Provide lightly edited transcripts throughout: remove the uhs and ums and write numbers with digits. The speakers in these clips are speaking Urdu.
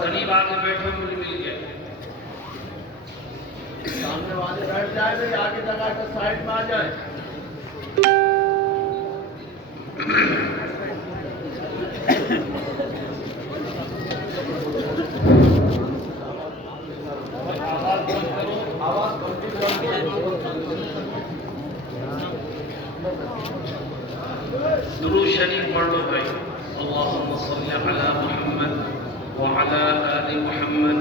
قریب آ کے بیٹھے مجھے مل گیا سامنے والے بیٹھ جائے گا آگے لگا کر سائڈ میں آ جائے. آواز درود شریف پڑھ لو بھائی. اللهم صل على محمد وعلى آل محمد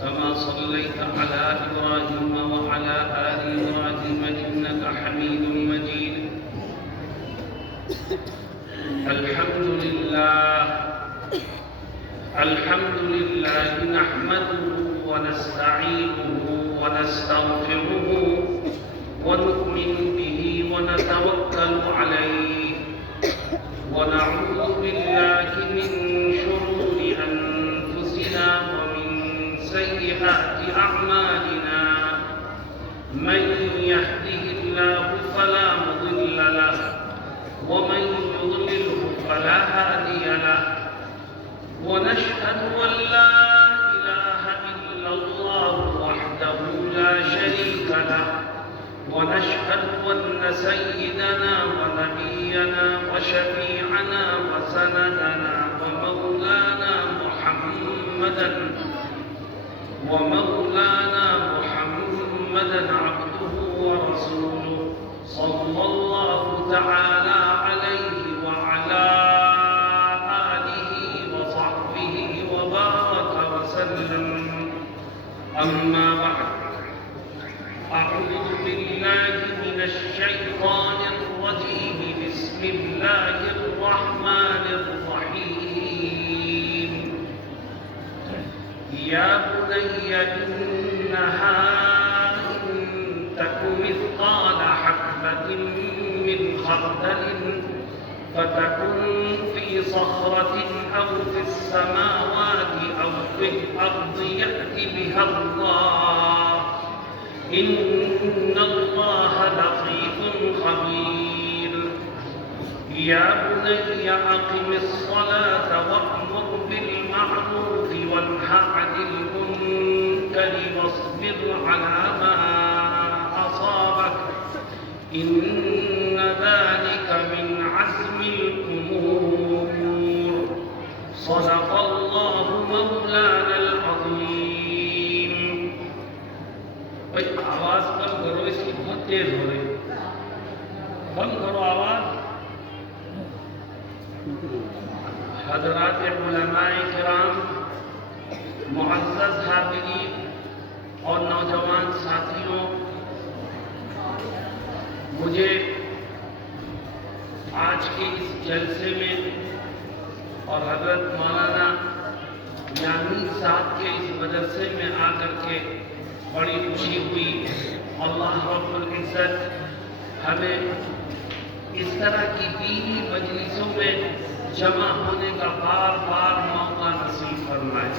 كما صليت على إبراهيم وعلى آل إبراهيم إنك حميد مجيد. الحمد لله نحمده ونستعينه ونستغفره ونؤمن به ونتوكل عليه ونعوذ بالله من شرور أنفسنا ومن سيئات أعمالنا. من يهده الله فلا مضل له ومن يضلله فلا هادي له. ونشهد أن لا إله إلا الله وحده لا شريك له. ونشهد أن سيدنا ونبينا وشفيعنا وسندنا ومولانا محمدا عبده ورسوله صلى الله تعالى عليه وعلى آله وصحبه وبارك وسلم. أما بعد، أعوذ بالله من الشيطان الرجيم. بسم الله الرحمن الرحيم. يا بني إنها إن تك مثقال حبة من خردل فتكن في صخرة أو في السماوات أو في الأرض يأت بها الله إن الله لطيف خبير. يا بني أقم الصلاة وأمر بالمعروف وانه عن المنكر واصبر على ما أصابك إن ذلك من عزم الأمور. صدق الله مولانا العظيم. آواز کم کرو، اس کی بہت تیز ہو رہی. کم کرو آواز. حضرات علماء کرام، معزز حاضرین اور نوجوان ساتھیوں، مجھے آج کے اس جلسے میں اور حضرت مولانا یامین صاحب کے اس مدرسے میں آ کر کے بڑی خوشی ہوئی. اللہ رب العزت ہمیں اس طرح کی دینی مجلسوں میں جمع ہونے کا بار بار موقع نصیب فرمائے.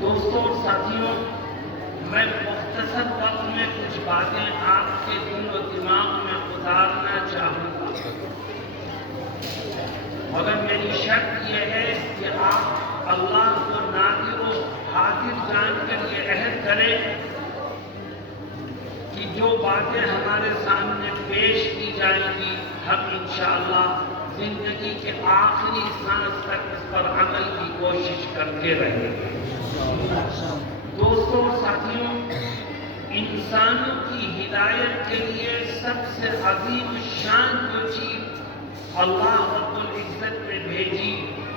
دوستوں اور ساتھیوں، میں مختصر وقت میں کچھ باتیں آپ کے دل و دماغ میں اتارنا چاہوں گا، مگر میری شرط یہ ہے کہ آپ اللہ کو ناظر و حاضر جان کر یہ عہد کریں کہ جو باتیں ہمارے سامنے پیش کی جائیں گی ہم انشاءاللہ زندگی کے آخری سانس تک اس پر عمل کی کوشش کرتے رہیں گے. دوستوں اور ساتھیوں، انسانوں کی ہدایت کے لیے سب سے عظیم شان جو چیز اللہ رب العزت نے بھیجی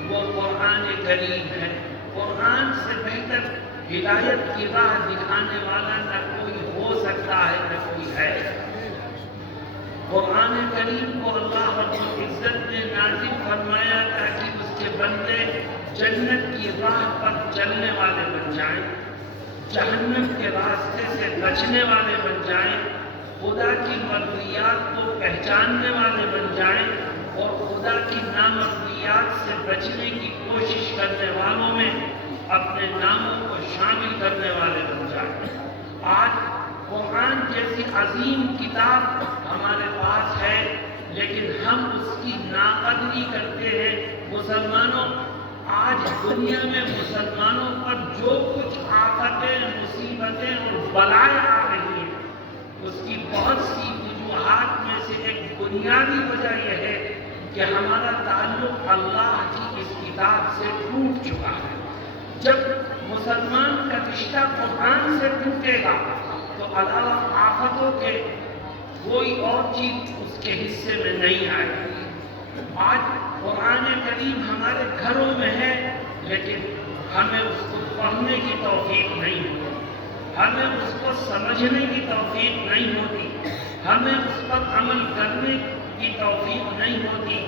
وہ قرآن کریم ہے. قرآن سے بہتر ہدایت کی راہ دکھانے والا نہ کوئی ہو سکتا ہے نہ کوئی ہے. قرآن کریم کو اللہ رب العزت نے نازل فرمایا تاکہ اس کے بندے جنت کی راہ پر چلنے والے بن جائیں، جہنم کے راستے سے بچنے والے بن جائیں، خدا کی مرضیات کو پہچاننے والے بن جائیں اور خدا کی نامرضیات سے بچنے کی کوشش کرنے والوں میں اپنے ناموں کو شامل کرنے والے بن جائیں. آج قرآن جیسی عظیم کتاب ہمارے پاس ہے لیکن ہم اس کی ناقدری کرتے ہیں، مسلمانوں آج دنیا میں مسلمانوں پر جو کچھ آفتیں مصیبتیں اور بلائیں آ رہی ہیں اس کی بہت سی وجوہات میں سے ایک بنیادی وجہ یہ ہے کہ ہمارا تعلق اللہ کی اس کتاب سے ٹوٹ چکا ہے۔ جب مسلمان کا رشتہ قرآن سے ٹوٹے گا تو علاوہ آفتوں کے کوئی اور چیز اس کے حصے میں نہیں آئے گی۔ آج قرآن کریم ہمارے گھروں میں ہے لیکن ہمیں اس کو پڑھنے کی توفیق نہیں ہوتی، ہمیں اس کو سمجھنے کی توفیق نہیں ہوتی، ہمیں اس پر عمل کرنے کی توفیق نہیں ہوتی۔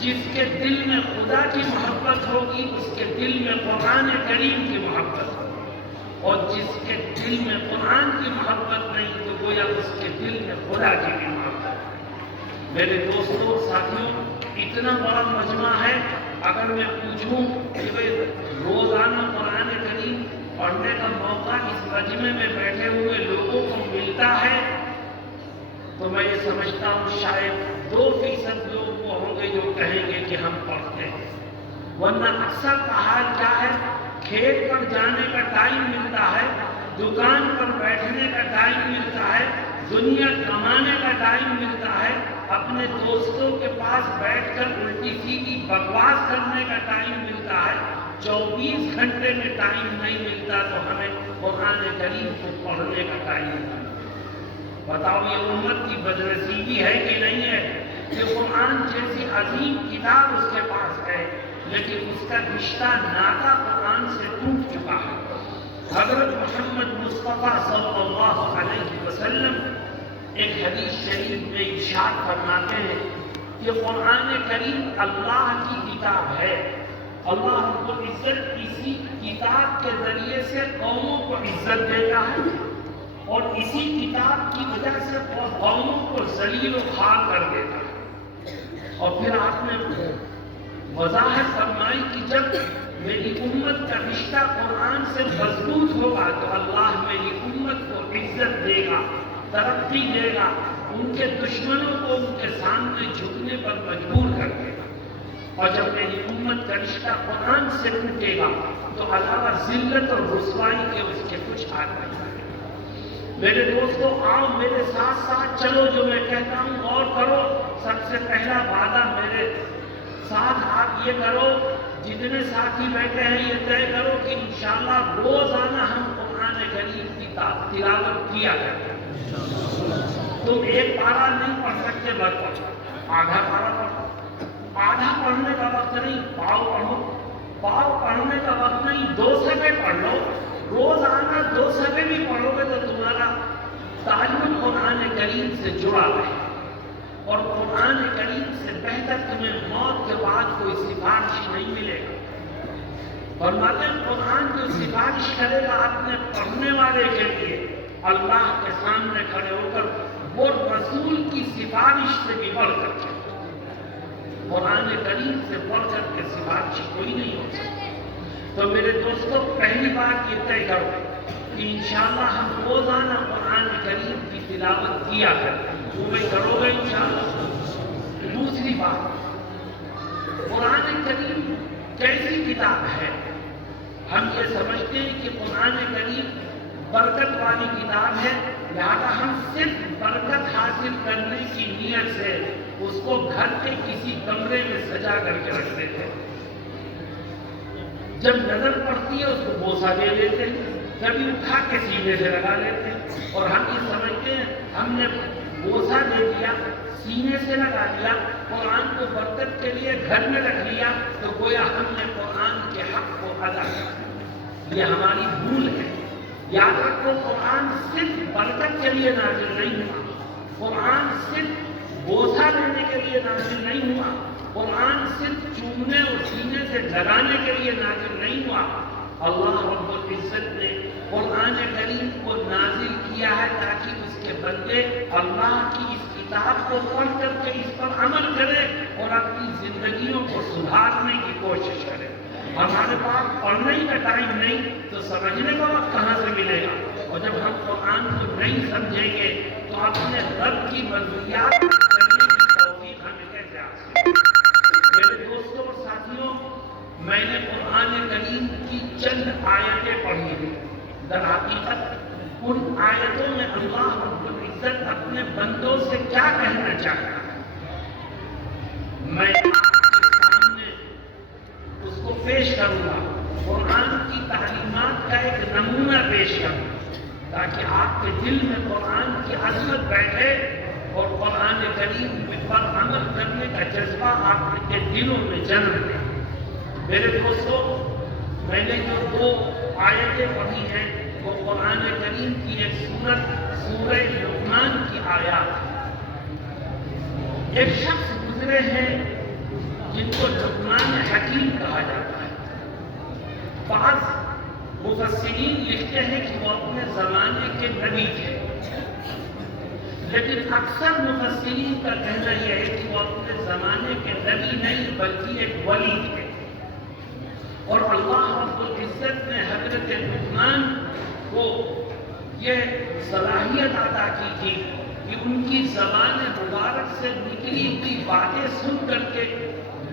جس کے دل میں خدا کی محبت ہوگی اس کے دل میں قرآن کریم کی محبت ہوگی، اور جس کے دل میں قرآن کی محبت نہیں تو گویا اس کے دل میں خدا کی بھی محبت ہے۔ میرے دوستوں ساتھیوں، اتنا بڑا مجمع ہے، اگر میں پوچھوں کہ بھئی روزانہ قرآن کریم پڑھنے کا موقع اس مجمع میں بیٹھے ہوئے لوگوں کو ملتا ہے تو میں یہ سمجھتا ہوں شاید 2% لوگ وہ ہوں گے جو کہیں گے کہ ہم پڑھتے ہیں، ورنہ اکثر کا حال کیا ہے، کھیت پر جانے کا ٹائم ملتا ہے، دکان پر بیٹھنے کا ٹائم ملتا ہے، دنیا کمانے کا ٹائم ملتا ہے، اپنے دوستوں کے پاس بیٹھ کر الٹی سیدھی بکواس کرنے کا ٹائم ملتا ہے، 24 گھنٹے میں ٹائم نہیں ملتا تو ہمیں قرآن کریم کو پڑھنے کا ٹائم ملتا ہے۔ بتاؤ یہ امت کی بدنصیبی ہے کہ نہیں ہے کہ قرآن جیسی عظیم کتاب اس کے پاس ہے لیکن اس کا رشتہ ناتا قرآن سے ٹوٹ چکا ہے۔ حضرت محمد مصطفیٰ صلی اللہ علیہ وسلم ایک حدیث شریف میں ارشاد فرماتے ہیں کہ قرآن کریم اللہ کی کتاب ہے، اللہ رب العزت اسی کتاب کے ذریعے سے قوموں کو عزت دیتا ہے اور اسی کتاب کی وجہ سے قوموں کو ذلیل و خوار کر دیتا ہے۔ اور پھر آپ نے وضاحت فرمائی کہ جب میری امت کا رشتہ قرآن سے مضبوط ہوگا تو اللہ میری امت کو عزت دے گا، ترقی دے گا، ان کے دشمنوں کو ان کے سامنے جھکنے پر مجبور کر دے گا، اور جب میری امت کا رشتہ قرآن سے ٹوٹے گا تو علاوہ ذلت اور رسوائی کے اس کے کچھ آدمی۔ میرے دوستو آؤ میرے ساتھ ساتھ چلو، جو میں کہتا ہوں اور کرو۔ سب سے پہلا وعدہ میرے ساتھ آپ یہ کرو، جتنے ساتھی بیٹھے ہیں یہ طے کرو کہ انشاءاللہ روزانہ ہم قرآن کریم کی تلاوت کیا کریں۔ تم ایک پارہ نہیں پڑھ سکتے، بس پڑھو، آدھا پارہ پڑھو، آدھا پڑھنے کا وقت نہیں، پاؤ پڑھو، پاؤ پڑھنے کا وقت نہیں، 2 صفحے پڑھ لو۔ روزانہ 2 صفحے بھی پڑھو گے تو تمہارا تعلق قرآن کریم سے جڑا رہے، اور قرآن کریم سے بہتر تمہیں موت کے بعد کوئی سفارش نہیں ملے گا۔ فرماتے ہیں قرآن جو سفارش کرے گا اپنے پڑھنے والے کے لیے اللہ کے سامنے کھڑے ہو کر، وہ رسول کی سفارش سے بھی بڑھ کر کے، قرآن کریم سے بڑھ کر کے سفارش کوئی نہیں ہو سکتی۔ تو میرے دوستوں پہلی بات یہ طے کرو کہ انشاءاللہ ہم روزانہ قرآن کریم کی تلاوت کیا کریں، تمہیں کرو گے انشاءاللہ۔ دوسری بات، قرآن کریم کیسی کتاب ہے؟ ہم یہ سمجھتے ہیں کہ قرآن کریم برکت والی کتاب ہے، لہذا ہم صرف برکت حاصل کرنے کی نیت سے اس کو گھر کے کسی کمرے میں سجا کر کے رکھ دیتے ہیں، جب نظر پڑتی ہے اس کو بوسہ دے دیتے ہیں، کبھی اٹھا کے سینے سے لگا لیتے ہیں، اور ہم یہ سمجھتے ہیں ہم نے بوسہ دے دیا، سینے سے لگا دیا، قرآن کو برکت کے لیے گھر میں رکھ لیا تو گویا ہم نے قرآن کے حق کو ادا کیا۔ یہ ہماری بھول ہے۔ یاد رکھو قرآن صرف برکت کے لیے نازل نہیں ہوا، قرآن صرف بوسہ دینے کے لیے نازل نہیں ہوا، قرآن صرف چومنے اور سینے سے لگانے کے لیے نازل نہیں ہوا۔ اللہ رب العزت نے قرآن کریم کو نازل کیا ہے تاکہ اس کے بندے اللہ کی اس کتاب کو پڑھ کر کے اس پر عمل کرے اور اپنی زندگیوں کو سدھارنے کی کوشش کرے۔ ہمارے پاس پڑھنے کا ٹائم نہیں تو سمجھنے کا وقت کہاں سے ملے گا؟ اور جب ہم قرآن کو نہیں سمجھیں گے تو اپنے رب کی مرضیات کرنے کی توفیق ہمیں کیسے حاصل؟ میرے دوستوں اور ساتھیوں، چاہتا ہے، میں آپ کے سامنے اس کو پیش کروں گا، قرآن کی تعلیمات کا ایک نمونہ پیش کروں تاکہ آپ کے دل میں قرآن کی عظمت بیٹھے اور قرآن کریم پر عمل کرنے کا جذبہ آپ کے دلوں میں جنم لے۔ میرے دوستو، میں نے جو 2 آیتیں پڑھی ہیں وہ قرآن کریم کی ایک سورہ لقمان کی آیات ہے۔ ایک شخص گزرے ہیں جن کو لقمان حکیم کہا جاتا ہے۔ بعض مفسرین لکھتے ہیں کہ وہ اپنے زمانے کے نبی تھے، لیکن اکثر مفسرین کا کہنا یہ ہے کہ وہ اپنے زمانے کے نبی نہیں بلکہ ایک ولی تھے، اور اللہ رب العزت نے حضرت لقمان کو یہ صلاحیت عطا کی تھی کہ ان کی زبان مبارک سے نکلی ہوئی باتیں سن کر کے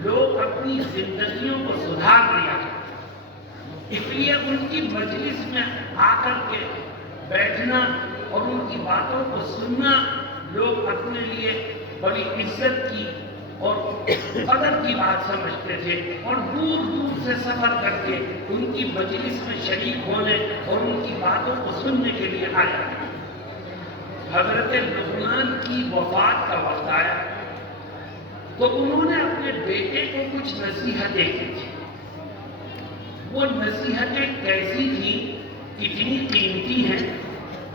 لوگ اپنی زندگیوں کو سدھار لیا، اس لیے ان کی مجلس میں آ کر کے بیٹھنا اور ان کی باتوں کو سننا لوگ اپنے لیے بڑی عزت کی اور قدر کی بات سمجھتے تھے، اور دور دور سے سفر کر کے ان کی مجلس میں شریک ہونے اور ان کی باتوں کو سننے کے لیے آیا۔ حضرت لقمان کی وفات کا وقت آیا تو انہوں نے اپنے بیٹے کو کچھ نصیحتیں کی تھی۔ وہ نصیحتیں کیسی تھیں؟ اتنی قیمتی ہیں،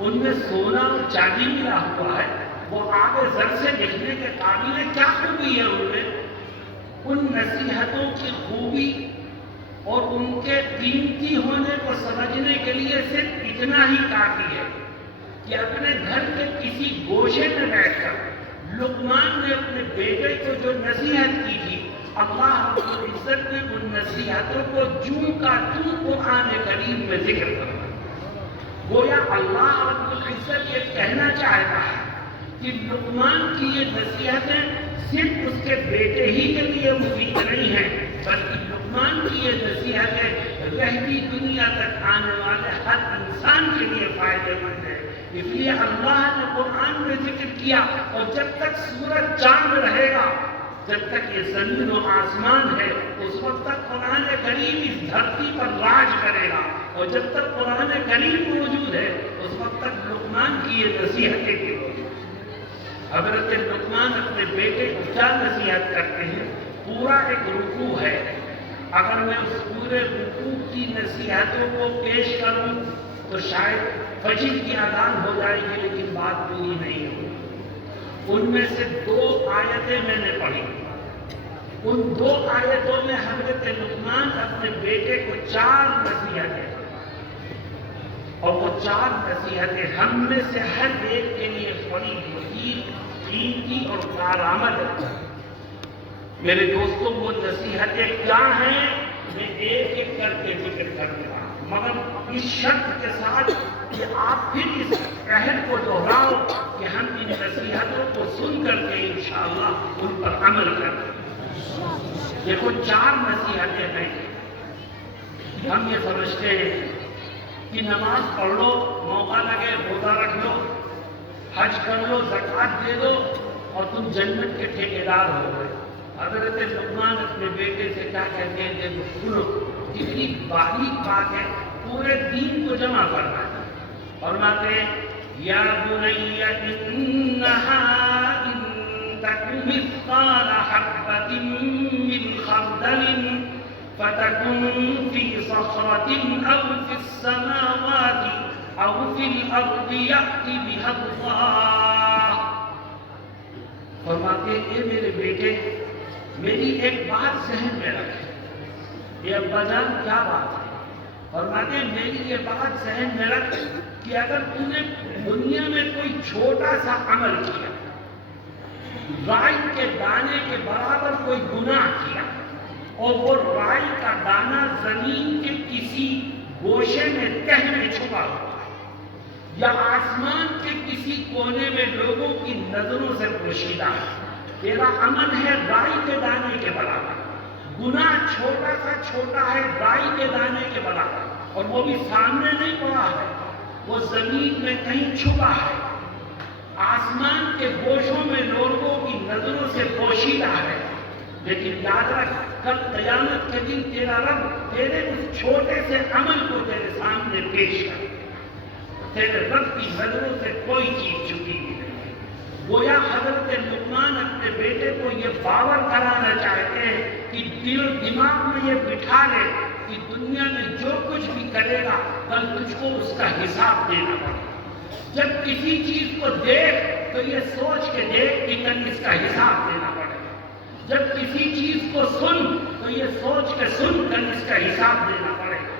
ان میں سونا اور چاندی ملا ہوا ہے، وہ آگے زر سے لکھنے کے قابل ہے، کیا خوبی ہے ان میں؟ ان نصیحتوں کی خوبی اور ان کے قیمتی ہونے کو سمجھنے کے لیے صرف اتنا ہی کافی ہے کہ اپنے گھر کے کسی گوشے میں بیٹھ کر لقمان نے اپنے بیٹے کو جو نصیحت کی تھی، اللہ رب العزت نے ان نصیحتوں کو جوں کا توں قرآن کریم میں ذکر کر دیا۔ گویا اللہ رب العزت یہ کہنا چاہتا ہے کہ لقمان کی یہ نصیحتیں صرف اس کے بیٹے ہی کے لیے مفید نہیں ہیں، بلکہ لقمان کی یہ نصیحتیں رہتی دنیا تک آنے والے ہر انسان کے لیے فائدہ مند ہے۔ اس لیے اللہ نے قرآن میں ذکر کیا، اور جب تک سورج چاند رہے گا، جب تک یہ زمین و آسمان ہے، اس وقت تک قرآن کریم اس دھرتی پر راج کرے گا، اور جب تک قرآن کریم موجود ہے اس وقت تک لقمان کی یہ نصیحتیں بھی ہوگی۔ حضرت لقمان اپنے بیٹے کو کیا نصیحت کرتے ہیں؟ پورا ایک رکوع ہے، اگر میں اس پورے رکوع کی نصیحتوں کو پیش کروں تو شاید فجر کی اذان ہو جائے گی، لیکن بات پوری نہیں ہوگی۔ ان میں سے 2 آیتیں میں نے پڑھی، ان 2 آیتوں میں حضرت لقمان اپنے بیٹے کو 4 نصیحتیں، اور وہ 4 نصیحتیں ہم میں سے ہر ایک کے لیے بڑی مفید، قیمتی اور کارآمد ہے۔ میرے دوستوں، وہ نصیحتیں کیا ہیں میں ایک ایک کر کے ذکر کر رہا ہوں، مگر اس شرط کے ساتھ کہ آپ پھر اس عہد کو دہراؤ کہ ہم ان نصیحتوں کو سن کر کے انشاءاللہ ان پر عمل کریں۔ دیکھو 4 نصیحتیں ہیں۔ ہم یہ سمجھتے ہیں کہ نماز پڑھ لو، موقع لگے روزہ رکھ لو، حج کر لو، زکوٰۃ دے دو اور تم جنت کے ٹھیکیدار ہو گئے۔ حضرت لقمان اپنے بیٹے سے کیا کہتے ہیں؟ دیکھو سنو، اتنی باریک بات ہے، پورے دین کو جمع کرنا ہے۔ فرماتے ہیں یا بنی انہا ان تک مثقال حبۃ من خردل فتکن فی صخرۃ او فی السماوات او فی الارض یأتی بہا اللہ۔ فرماتے ہیں اے میرے بیٹے، میری ایک بات ذہن میں رکھ۔ یہ ابا جان کیا بات ہے؟ فرماتے ہیں میری یہ بات ذہن میں رکھ کہ اگر تم نے دنیا میں کوئی چھوٹا سا عمل کیا، رائی کے دانے کے برابر کوئی گناہ کیا، اور وہ رائی کا دانہ زمین کے کسی گوشے میں تہ میں چھپا ہوا ہے، یا آسمان کے کسی کونے میں لوگوں کی نظروں سے پوشیدہ ہے، تیرا عمل ہے رائی کے دانے کے برابر، گناہ چھوٹا سا چھوٹا ہے رائی کے دانے کے برابر، اور وہ بھی سامنے نہیں پڑا ہے، وہ زمین میں کہیں چھپا ہے، آسمان کے گوشوں میں لوگوں پوشیدہ ہے، لیکن یاد رکھ کل قیامت کے دن تیرا رب تیرے اس چھوٹے سے عمل کو تیرے سامنے پیش کرے، تیرے رب کی نظروں سے کوئی چیز چھپی بھی نہیں ہے۔ گویا حضرت لقمان اپنے بیٹے کو یہ باور کرانا چاہتے ہیں کہ دل و دماغ میں یہ بٹھا لے کہ دنیا میں جو کچھ بھی کرے گا کل تجھ کو اس کا حساب دینا پڑے گا۔ جب کسی چیز کو دیکھ تو یہ سوچ کے دیکھ کہ کل اس کا حساب دینا پڑے گا، جب کسی چیز کو سن تو یہ سوچ کے سن کل اس کا حساب دینا پڑے گا،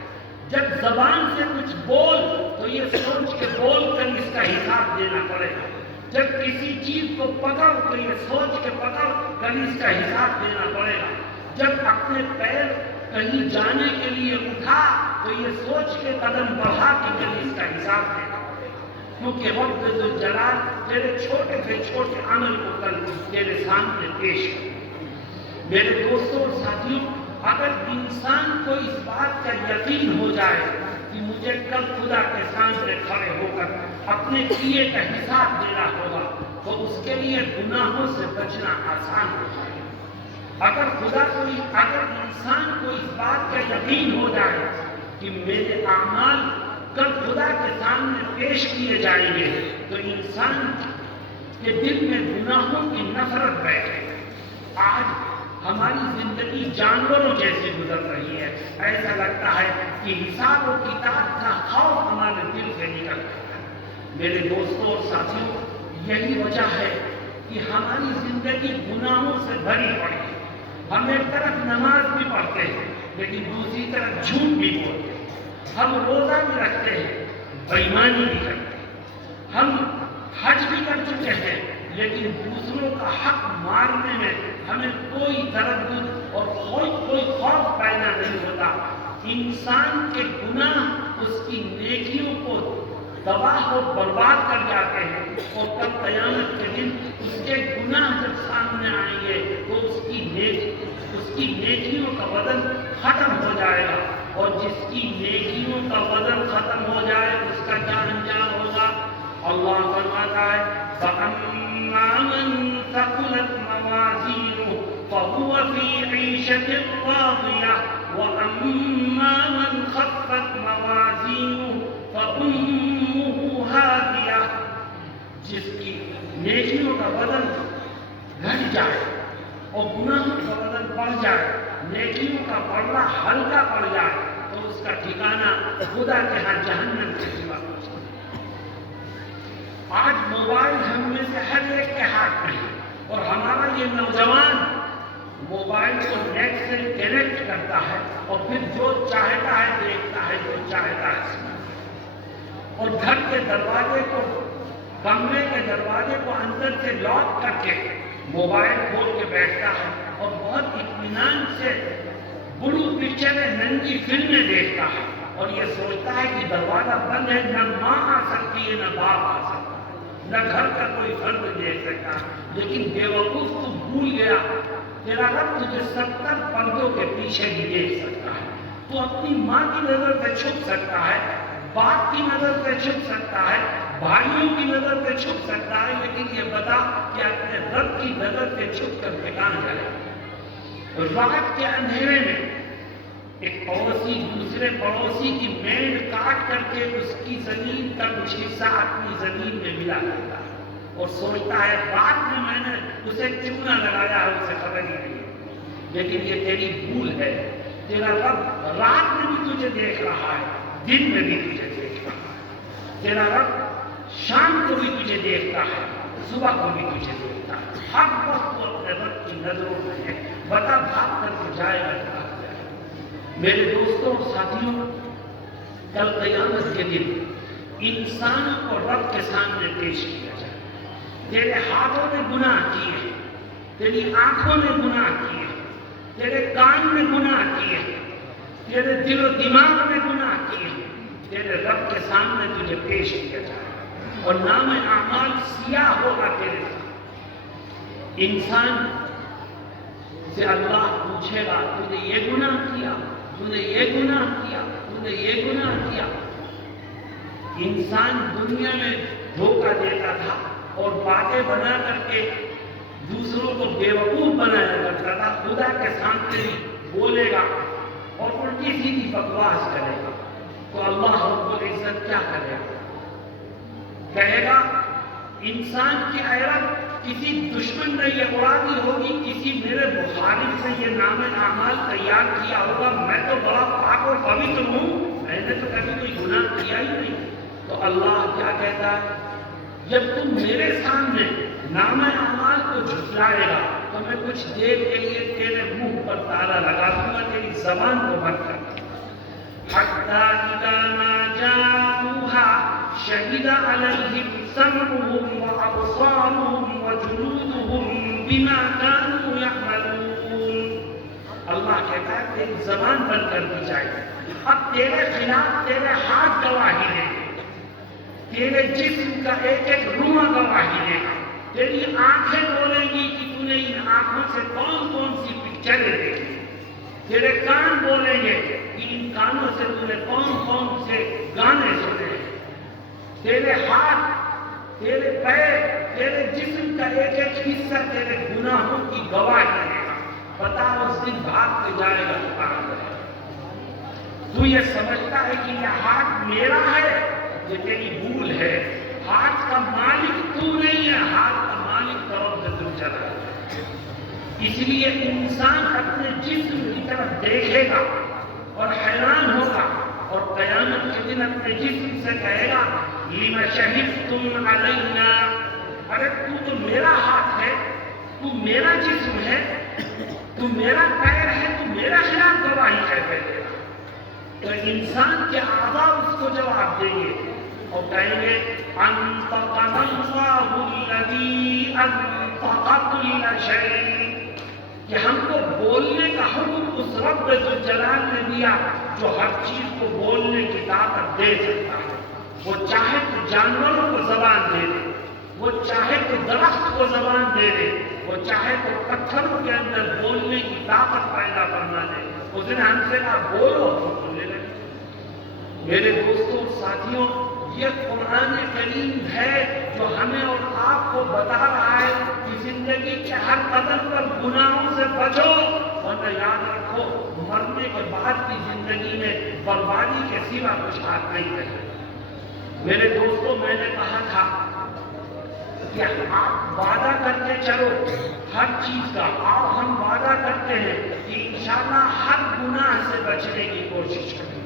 جب زبان سے کچھ بول تو یہ سوچ کے بول کر اس کا حساب دینا پڑے گا، جب کسی چیز کو پکڑ تو یہ سوچ کے پکڑ کر اس کا حساب دینا پڑے گا، جب اپنے پیر کہیں جانے کے لیے اٹھا تو یہ سوچ کے قدم بڑھا کہ کل اس کا حساب دینا پڑے گا، کیونکہ وقت ذوالجلال تیرے چھوٹے سے چھوٹے عمل کو کل تیرے سامنے پیش کرے۔ میرے دوستوں اور ساتھیوں، اگر انسان کو اس بات کا یقین ہو جائے کہ مجھے کل خدا کے سامنے کھڑے ہو کر اپنے کیے کا حساب دینا ہوگا تو اس کے لیے گناہوں سے بچنا آسان ہو جائے گا۔ اگر انسان کو اس بات کا یقین ہو جائے کہ میرے اعمال کل خدا کے سامنے پیش کیے جائیں گے تو انسان کے دل میں گناہوں کی نفرت بیٹھے گی۔ آج ہماری زندگی جانوروں جیسی گزر رہی ہے، ایسا لگتا ہے کہ حساب و کتاب کا خوف ہمارے دل سے نکل گیا ہے۔ میرے دوستوں اور ساتھیوں، یہی وجہ ہے کہ ہماری زندگی گناہوں سے بھری پڑی ہے۔ ہم ایک طرف نماز بھی پڑھتے ہیں لیکن دوسری طرف جھوٹ بھی بولتے ہیں، ہم روزہ بھی رکھتے ہیں، بے ایمانی بھی کرتے ہیں، ہم حج بھی کر چکے ہیں لیکن دوسروں کا حق مارنے میں ہمیں کوئی تردد اور کوئی خوف پیدا نہیں ہوتا۔ انسان کے گناہ اس کی نیکیوں کو تباہ و برباد کر جاتے ہیں، اور کل قیامت کے دن اس کے گناہ جب سامنے آئیں گے تو اس کی نیکیوں کا وزن ختم ہو جائے گا، اور جس کی نیکیوں کا وزن ختم ہو جائے اس کا کیا انجام ہوگا؟ اللہ فرماتا ہے فَأَمَّا مَن ثَقُلَتْ مَوَازِينُهُ فَهُوَ فِي عِيشَةٍ رَاضِيَةٍ وَأَمَّا مَنْ خَفَّتْ مَوَازِينُهُ فَأُمُّهُ هَاوِيَةٌ۔ جس کی نیکیوں کا وزن گھٹ جائے اور گناہوں کا وزن بڑھ جائے، نیکیوں کا پلڑا ہلکا پڑ جائے تو اس کا ٹھکانہ خدا کے ہاں جہنم کے سوا کچھ نہیں۔ آج موبائل ہم میں سے ہر ایک کے ہاتھ میں ہے، اور ہمارا یہ نوجوان موبائل کو نیٹ سے کنیکٹ کرتا ہے اور پھر جو چاہتا ہے دیکھتا ہے، جو چاہتا ہے سنتا ہے، اور گھر کے دروازے کو، کمرے کے دروازے کو اندر سے لاک کر کے موبائل کھول کے بیٹھتا ہے اور بہت اطمینان سے بلو پکچریں، ننگی فلمیں دیکھتا ہے، اور یہ سوچتا ہے کہ دروازہ بند ہے، نہ ماں آ سکتی ہے نہ باپ آ سکتا ہے، نہ گھر کا کوئی فرد دیکھ سکتا ہے۔ لیکن بے وقوف تو بھول گیا تیرا رب تجھے 70 پردوں کے پیچھے بھی دیکھ سکتا ہے۔ تو اپنی ماں کی نظر سے چھپ سکتا ہے، باپ کی نظر سے چھپ سکتا ہے، بھائیوں کی نظر سے چھپ سکتا ہے، لیکن یہ بتا کہ اپنے رب کی نظر سے چھپ کر کے کہاں جائے؟ رات کے اندھیرے میں ایک پڑوسی دوسرے پڑوسی کی مینڈ کاٹ کر کے اس کی زمین کا کچھ حصہ اپنی زمین میں ملا لیتا ہے اور سوچتا ہے رات میں نے اسے چونا لگایا ہے، اسے خبر ہی نہیں ہے۔ لیکن یہ تیری بھول ہے، تیرا رب رات میں بھی تجھے دیکھ رہا ہے، دن میں بھی تجھے دیکھ رہا ہے، تیرا رب شام کو بھی تجھے دیکھتا ہے، صبح کو بھی تجھے دیکھتا ہے، ہر وقت وہ اپنے رب کی نظروں میں ہے۔ بتا بھاگ کر کے جائے گا۔ میرے دوستوں اور ساتھیوں، کل قیامت کے دن انسان کو رب کے سامنے پیش کیا جائے۔ تیرے ہاتھوں نے گناہ کیے، تیری آنکھوں نے گناہ کیے، تیرے کان میں گناہ کیے، تیرے دل و دماغ میں گناہ کیے، تیرے رب کے سامنے تجھے پیش کیا جائے اور نام اعمال سیاہ ہوگا تیرے سامنے۔ انسان سے اللہ پوچھے گا تو نے یہ گناہ کیا، تو نے یہ گناہ کیا، تو نے یہ گناہ کیا۔ انسان دنیا میں دھوکہ دیتا تھا اور باتیں بنا کر کے دوسروں کو بیوقوف خدا کے سامنے بھی بولے گا اور الٹی سیدھی بکواس کرے گا تو اللہ رب العزت کیا کرے گا؟ کہے گا انسان کی حیرت کسی دشمن نے یہ اڑانی ہوگی، کسی میرے مخالف سے یہ نام اعمال تیار کیا ہوگا، میں تو بڑا پاک اور پوتر ہوں، میں نے تو کبھی کوئی گناہ کیا ہی نہیں۔ تو اللہ کیا کہتا ہے؟ جب تم میرے سامنے نام اعمال کو جھٹلائے گا تو میں کچھ دیر کے لیے تیرے منہ پر تالا لگا دوں گا، تیری زبان کو بند کر دوں گا۔ حتیٰ اذا ما جاءوها شہد علیہم سمعهم وابصارهم وجلودهم بما كانوا يعملون۔ اللہ کہتا ہے تیری زبان بند کر دی جائے گی، اب تیرے خلاف تیرے ہاتھ گواہی دیں گے، تیرے جسم کا ایک ایک روح گواہی دے گا، تیری آنکھیں بولیں گی کہ تو نے ان آنکھوں سے کون کون سی پکچریں دیکھی، تیرے کان بولیں گے کہ ان کانوں سے تو نے کون کون سے گانے سنے، تیرے ہاتھ، تیرے پیر، تیرے جسم کا ایک ایک حصہ تیرے گناہوں کی گواہی دے گا۔ بتا اس دن بھاگ کے جائے گا تو کہاں جائے گا؟ تو یہ سمجھتا ہے کہ یہ ہاتھ میرا ہے، یہ تیری بھول ہے، ہاتھ کا مالک تو نہیں ہے، ہاتھ کا مالک طرف سے تم چلا ہے۔ اس لیے انسان اپنے جسم کی طرف دیکھے گا اور حیران ہوگا اور قیامت کے دن اپنے جسم سے کہے گا لِمَ شَهِدْتُمْ عَلَيْنَا، ارے تو میرا ہاتھ ہے، تو میرا جسم ہے، تو میرا پیر ہے، تو میرا خلاف گواہی کیسے دے گا؟ تو انسان کے اعضاء اس کو جواب دیں گے اور کہیں گے أَنطَقَنَا اللَّهُ الَّذِي أَنطَقَ كُلَّ شَيْءٍ، کہ ہم کو بولنے کا حکم اس رب ذوالجلال نے دیا جو ہر چیز کو بولنے کی طاقت دے سکتا ہے۔ وہ چاہے تو جانوروں کو زبان دے دے، وہ چاہے تو درخت کو زبان دے دے، وہ چاہے تو پتھروں کے اندر بولنے کی طاقت پیدا کرنا دے۔ اس نے ہم سے کہا بولو تو بولنے لگے۔ میرے دوستوں اور ساتھیوں، یہ قرآن کریم ہے جو ہمیں اور آپ کو بتا رہا ہے کہ زندگی کے ہر قدم پر گناہوں سے بچو، ورنہ یاد رکھو مرنے کے بعد کی زندگی میں بربادی کے سوا کچھ ہاتھ نہیں رہے۔ میرے دوستوں، میں نے کہا تھا کہ آپ وعدہ کر کے چلو ہر چیز کا، آؤ ہم وعدہ کرتے ہیں کہ انشاءاللہ ہر گناہ سے بچنے کی کوشش کریں،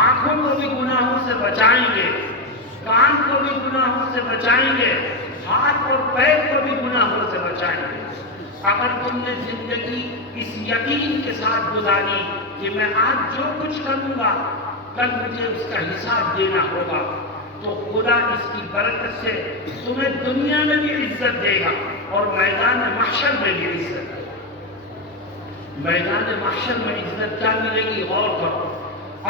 آنکھوں کو بھی گناہوں سے بچائیں گے، کان کو بھی گناہوں سے بچائیں گے، ہاتھ اور پیر کو بھی گناہوں سے بچائیں گے۔ اگر تم نے زندگی اس یقین کے ساتھ گزاری کہ میں آج جو کچھ کروں گا کل مجھے اس کا حساب دینا ہوگا، تو خدا اس کی برکت سے تمہیں دنیا میں بھی عزت دے گا اور میدان محشر میں بھی عزت دے گا۔ میدان محشر میں عزت کیا ملے گی؟ غور کرو۔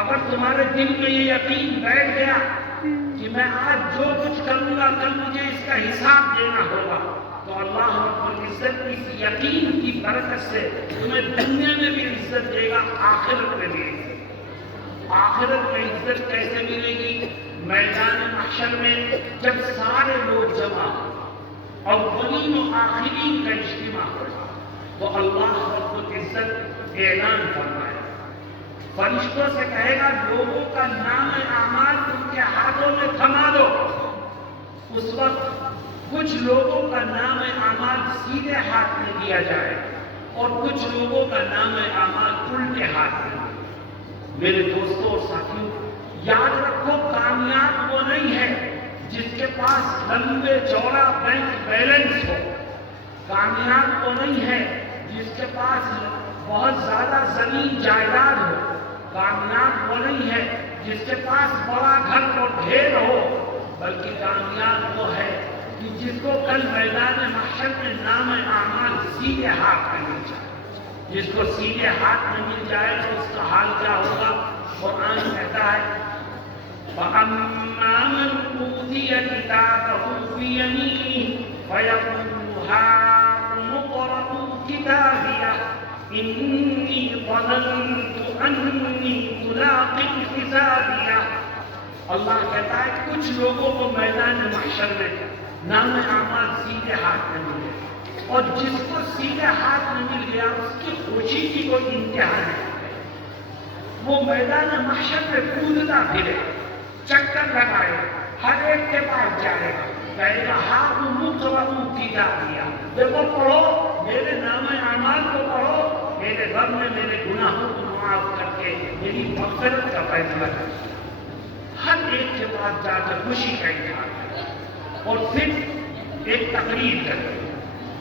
اگر تمہارے دل میں یہ یقین بیٹھ گیا کہ میں آج جو کچھ کروں گا کل مجھے اس کا حساب دینا ہوگا، تو اللہ رب العزت اس یقین کی برکت سے تمہیں دنیا میں بھی عزت دے گا، آخرت میں بھی عزت۔ آخرت میں عزت کیسے ملے گی؟ میدان محشر میں جب سارے لوگ جمع ہوں، اولین و آخرین کا اجتماع ہوگا، تو اللہ رب العزت اعلان فرمائے، فرشتوں سے کہے گا لوگوں کا نام اعمال ان کے ہاتھوں میں تھما دو۔ اس وقت کچھ لوگوں کا نام اعمال سیدھے ہاتھ میں دیا جائے اور کچھ لوگوں کا نام اعمال الٹے ہاتھ میں۔ میرے دوستوں اور ساتھیوں، یاد رکھو کامیاب وہ نہیں ہے جس کے پاس لمبے چوڑا بینک بیلنس ہو، کامیاب وہ نہیں ہے جس کے پاس بہت زیادہ زمین جائیداد ہو، کامیاب وہ نہیں ہے جس کے پاس بڑا گھر اور ڈھیر ہو، بلکہ کامیاب وہ ہے کہ جس کو کل میدان محشر میں نام اعمال سیدھے ہاتھ میں مل جائے۔ جس کو سیدھے ہاتھ میں مل جائے تو اس کا حال کیا ہوگا؟ قرآن کہتا ہے فَأَمَّا مَنْ أُوتِيَ كِتَابَهُ بِيَمِينِهِ فَيَقُولُ هَاؤُمُ اقْرَءُوا كِتَابِيَهْ إِنِّي ظَنَنتُ أَنِّي مُلَاقٍ حِسَابِيَهْ۔ اللہ کہتا ہے کچھ لوگوں کو میدان محشر میں نام اعمال سیدھے ہاتھ میں ملے اور جس کو سیدھے ہاتھ میں مل گیا اس کی خوشی کی کوئی انتہا نہیں. وہ میدان محشر میں کودتا پھرے, چکر لگائے, ہر ایک کے پاس جائے گا, کہے گا ہاں وہ کی جا دیا, دیکھو پڑھو میرے نام اعمال کو پڑھو, میرے رب نے میرے گناہوں کو معاف کر کے میری مغفرت کا فیصلہ کر. ہر ایک کے پاس جا کر خوشی کا اظہار کرے اور پھر ایک تقریر کرے,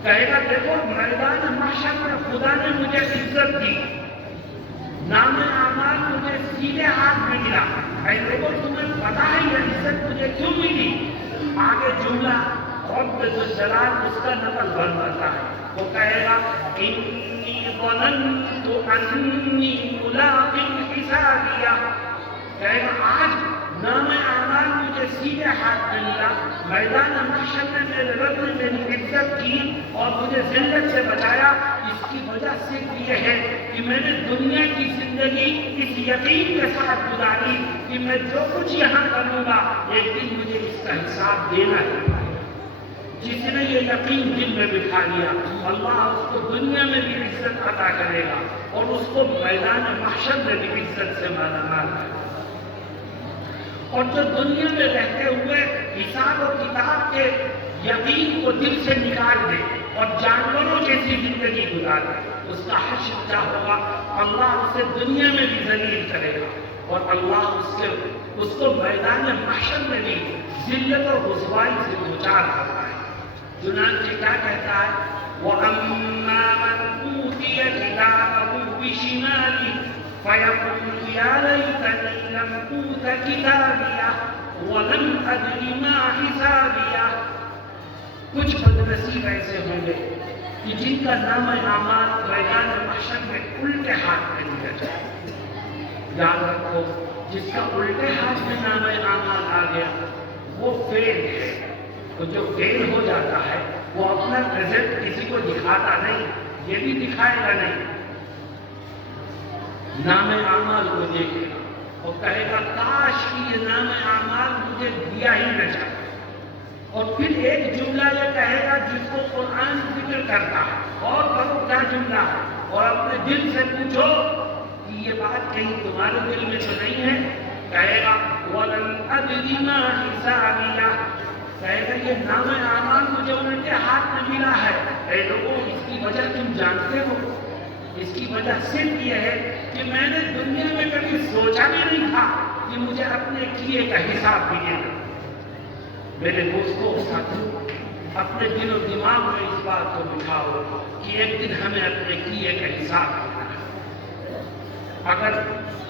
کہے گا دیکھو میدان محشر میں خدا نے مجھے عزت دی, نام اعمال مجھے سیدھے ہاتھ میں ملا, اے لوگوں تمہیں پتا ہے یہ عزت مجھے کیوں ملی؟ آگے جملہ رب ذوالجلال اس کا نقل بناتا ہے, وہ کہے گا انی ظننت انی ملاق حسابیہ, کہے گا آج نام اعمال مجھے سیدھے ہاتھ میں ملا, میدان محشر میں میرے رب نے میری عزت کی اور مجھے ذلت سے بچایا. اس کی وجہ صرف یہ ہے کہ میں نے دنیا کی زندگی اس یقین کے ساتھ گزاری کہ میں جو کچھ یہاں کروں گا ایک دن مجھے اس کا حساب دینا ہے. جس نے یہ یقین دل میں بٹھا لیا اللہ اس کو دنیا میں بھی عزت عطا کرے گا اور اس کو میدان محشر میں بھی عزت سے مالا مال کرے گا. اور جو دنیا میں رہتے ہوئے حساب و کتاب کے یقین کو دل سے نکال دے اور جانوروں جیسی زندگی گزار دے, اس کا حشر کیا ہوگا؟ اللہ اسے دنیا میں بھی ذلیل کرے گا اور اللہ اس کو میدان محشر میں بھی ذلت اور رسوائی سے دوچار کرتا ہے. چنانچہ کیا کہتا ہے, وَأَمَّا مَنْ أُوتِيَ كِتَابَهُ بِشِمَالِهِ فَيَقُولُ يَا لَيْتَنِي لَمْ أُوتَ كِتَابِيَهْ وَلَمْ أَدْرِ مَا حِسَابِيَهْ. کچھ بدنصیب ایسے ہوں گے کہ جن کا نام اعمال میدان محشر میں الٹے ہاتھ میں دیا جائے. یاد رکھو جس کا الٹے ہاتھ میں نام اعمال آ گیا وہ فیل ہے. تو جو فیل ہو جاتا ہے وہ اپنا رزلٹ کسی کو دکھاتا نہیں, یہ بھی دکھائے گا نہیں, نام اعمال کو دیکھے گا اور کہے گا کاش کہ یہ نام اعمال مجھے دیا ہی نہ جائے. اور پھر ایک جملہ یہ کہے گا جس کو قرآن ذکر کرتا ہے, اور کرو کیا جملہ ہے, اور اپنے دل سے پوچھو کہ یہ بات کہیں تمہارے دل میں تو نہیں ہے. کہے گا وَلَمْ أَدْرِ مَا حِسَابِيَهْ, کہے گا یہ نام اعمال مجھے الٹے ہاتھ میں ملا ہے. اے لوگوں اس کی وجہ تم جانتے ہو, اس کی وجہ صرف یہ ہے کہ میں نے دنیا میں کبھی سوچا بھی نہیں تھا کہ مجھے اپنے کیے کا حساب ملے گا. میرے دوستوں اور ساتھیوں, اپنے دل و دماغ میں اس بات کو بٹھاؤ کہ ایک دن ہمیں اپنے کیے کا حساب دینا ہے. اگر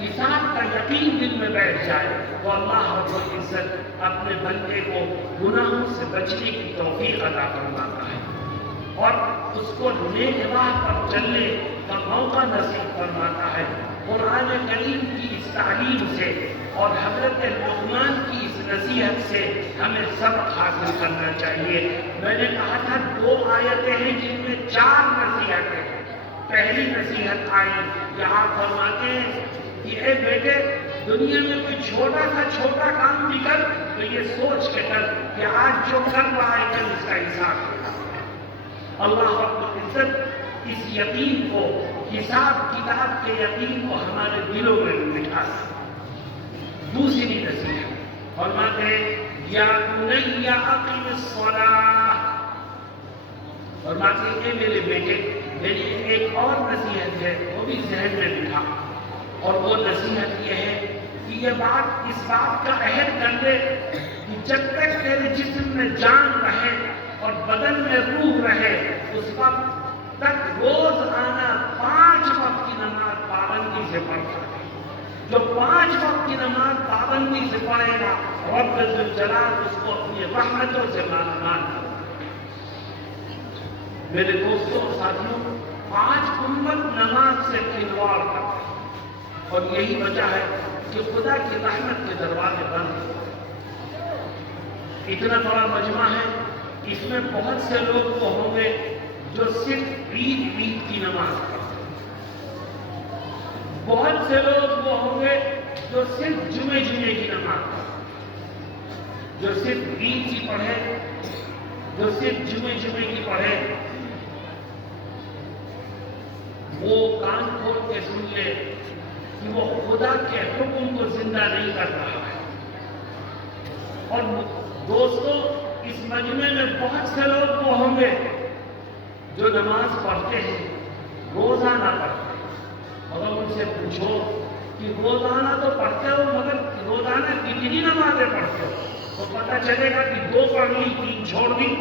حساب کا یقین دل میں بیٹھ جائے تو اللہ رب العزت اپنے بندے کو گناہوں سے بچنے کی توفیق عطا فرماتا ہے اور اس کو نیک راہ پر چلنے کا موقع نصیب فرماتا ہے. قرآن کریم کی اس تعلیم سے اور حضرت لقمان کی اس نصیحت سے ہمیں سبق حاصل کرنا چاہیے. میں نے کہا تھا 2 آیتیں ہیں جن میں 4 نصیحتیں ہیں. پہلی نصیحت آئی کہ آپ فرماتے ہیں کہ اے بیٹے دنیا میں کوئی چھوٹا کام بھی کر تو یہ سوچ کے کر کہ آج جو کر رہا ہے کل اس کا حساب ہوگا. اللہ رب العزت اس یقین کو, حساب کتاب کے یقین کو ہمارے دلوں میں بٹھا دے. دوسری نصیحت فرماتے ہیں یا بنی اقم الصلاۃ, فرماتے ہیں میرے بیٹے میری ایک اور نصیحت ہے وہ بھی ذہن میں بٹھا, اور وہ نصیحت یہ ہے کہ اس بات کا عہد کر لے کہ جب تک تیرے جسم میں جان رہے اور بدن میں روح رہے اس وقت تک روز آنا 5 وقت کی نماز پابندی سے پڑھتا ہے. جو 5 وقت کی نماز پابندی سے پڑھے گا رب ذوالجلال اس کو اپنی رحمتوں سے مالا مال کرے گا. میرے دوستوں اور ساتھیوں, آج امت نماز سے کھلواڑ کرتے ہیں اور یہی وجہ ہے کہ خدا کی رحمت کے دروازے بند ہیں. اتنا بڑا مجمع ہے, اس میں بہت سے لوگ تو ہوں گے جو صرف عید کی نماز پڑھتے ہیں, بہت سے لوگ وہ ہوں گے جو صرف جمعے کی نماز پڑھتے ہیں, جو صرف عید کی پڑھے, جو صرف جمعے کی پڑھے, کے سن لے کہ وہ خدا کے حکم کو زندہ نہیں کر رہا ہے۔ اور دوستو، اس مجمع میں بہت سے لوگ وہ ہوں گے جو نماز پڑھتے ہیں، روزانہ پڑھتے ہیں، اگر ان سے پوچھو کہ روزانہ تو پڑھتے ہو مگر روزانہ کتنی نمازیں پڑھتے ہو، تو پتہ چلے گا کہ 2 پڑھ لی 3 چھوڑ دی،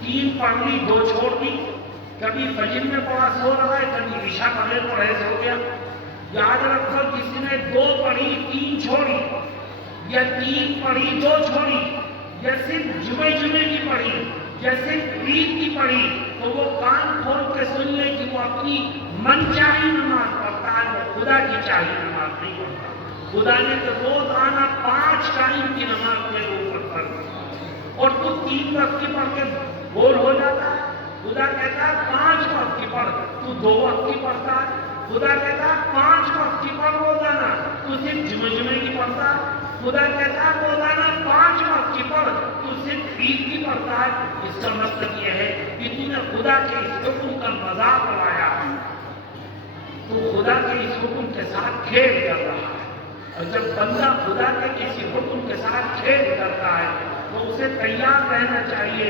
3 پڑھ لی 2 چھوڑ دی، کبھی فجر میں پڑھا سو رہا ہے، کبھی عشاء پڑھے سو گیا۔ یاد رکھو، کسی نے 2 پڑھی 3 چھوڑی، یا 3 پڑھی 2 چھوڑی، یا صرف جمعے کی پڑھی، یا صرف عید کی پڑھی، تو وہ کان کھول کے سن لے کہ وہ اپنی من چاہی نماز پڑھتا ہے، وہ خدا کی چاہی نماز نہیں پڑھتا۔ خدا نے تو روزانہ 5 ٹائم کی نماز کے اوپر فرض، اور تو 3 وقت کی پڑھ کے بور ہو جاتا ہے۔ خدا کہتا ہے 5 وقت کی پڑھ، تو 2 وقت کی پڑھتا ہے۔ خدا کہتا ہے 5 وقت کی پڑھ روزانہ، تو صرف جمعے کی پڑھتا ہے۔ خدا کہتا ہے روزانہ 5 وقت کی پڑھ، تو صرف عید کی پڑھتا ہے۔ اس کا مطلب یہ ہے کہ تو نے خدا کے اس حکم کا مذاق اڑایا ہے، تو خدا کے اس حکم کے ساتھ کھیل کر رہا ہے۔ اور جب بندہ خدا کے کسی حکم کے ساتھ کھیل کرتا ہے تو اسے تیار رہنا چاہیے